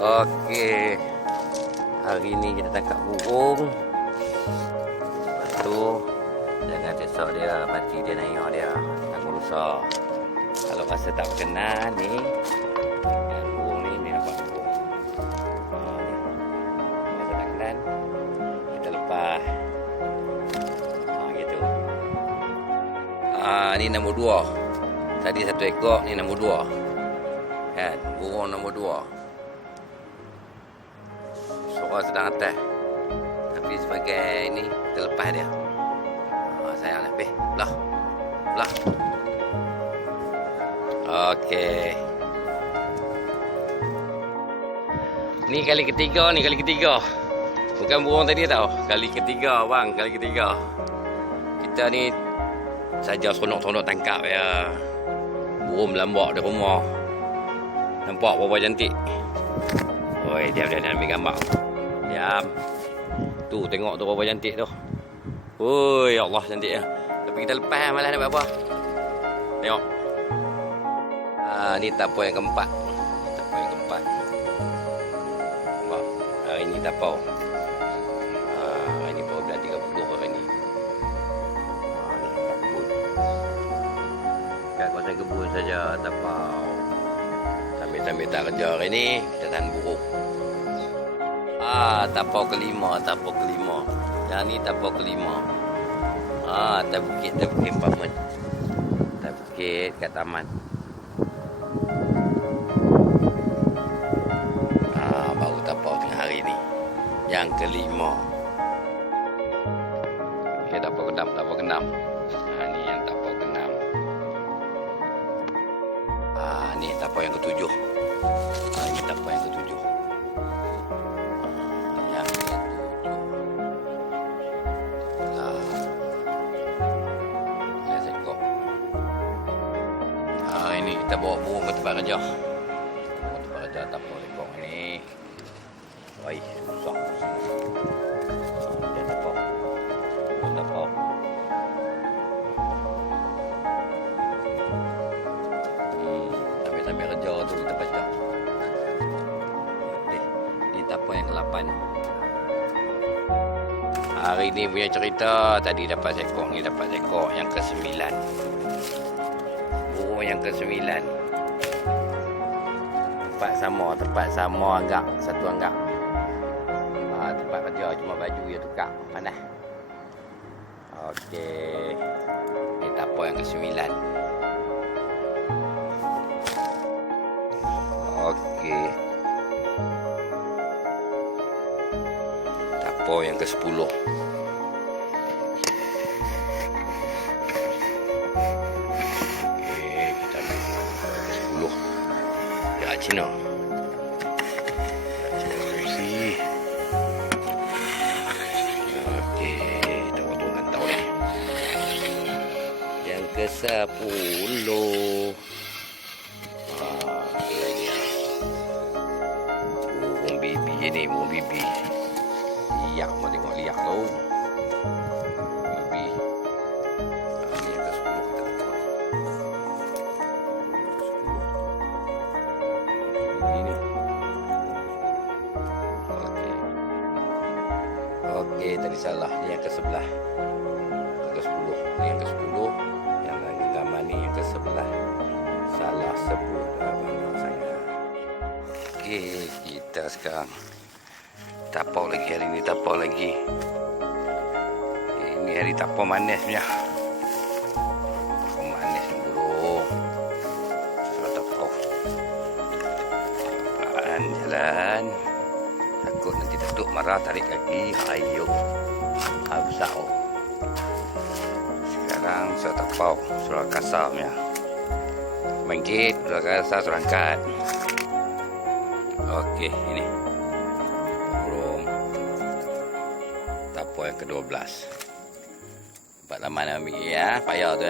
Okey. Hari ni kita tangkap burung. Lepas tu jangan esok dia, mati dia naik dia. Tanggung rusak. Kalau rasa tak berkenan ni, dan burung ni nampak burung. Ni. Rasa tak kenan, kita lepas. Gitu. Ni nombor 2. Tadi 1 ekor, ni nombor 2. Kan, burung nombor 2. Suara sedang atas. Tapi sebagai ni terlepas dia. Sayang lebih. Belah. Belah. Okey. Ni kali ketiga. Bukan burung tadi tau. Kali ketiga bang, kali ketiga. Kita ni saja seronok-seronok tangkap ya. Burung melambak di rumah. Nampak berapa cantik. Oi, diam ambil gambar. Diam. Tu tengok tu berapa cantik tu. Oi, ya Allah cantik ya. Tapi kita lepas malah nak buat apa. Tengok. Ni tapau yang keempat. Tapau yang keempat. Nampak. Hari ni tapau. Hari ni baru bulan 30 hari ni. Ni kat kebun. Kat kawasan kebun saja tapau. Sambil tak kerja hari ni, kita tahan burung. Tapau kelima. Yang ni tapau kelima. Tak bukit Parmen. Tak bukit kat taman. Baru tapau tengah hari ni. Yang kelima. Okay, tapau keenam. Ni yang tapau keenam. Ni tapau yang ketujuh. Ini tapau yang ketujuh. Yang ketujuh. Lihat ekor. Ini kita bawa burung ke tempat kerja. Tempat kerja tapau ekor ni. Wai, susah. Dia tapau. Tapau. Sambil kerja tu kita baca. Ni tapau yang ke-8. Hari ni punya cerita tadi dapat seekor, ni dapat seekor yang ke-9. Burung yang ke-9. Tempat sama anggap, satu anggap. Tempat kerja cuma baju dia tukar, panas. Okey. Ni tapau yang ke-9. Okey. Tapau yang ke-10. Okey, kita ambil ke-10. Ya, Cina. Okey, kita potongkan tahu ni. Yang ke-10. Ni burung bibi. Liak, mau tengok liak tu. Bibi. Ni yang ke-10 kita dapat. Bibi ni. Okey, tadi salah. Ni yang ke-11. Ke-10. Ni yang ke-10. Yang lagi lama ni yang ke-11. Salah sebut nama saya. Okey, kita sekarang tapau lagi hari ni, tapau lagi. Ini hari tapau manis punya. Tapau manis ni burung. Tapau. Jalan. Takut nanti Datuk marah tarik kaki. Ayo. Besar. Sekarang saya tapau surah kasar punya. Bangkit, surah kasar, surah angkat. Okey, ini. Tapau yang ke-12. Tempat lama nak ambil ya, payah tu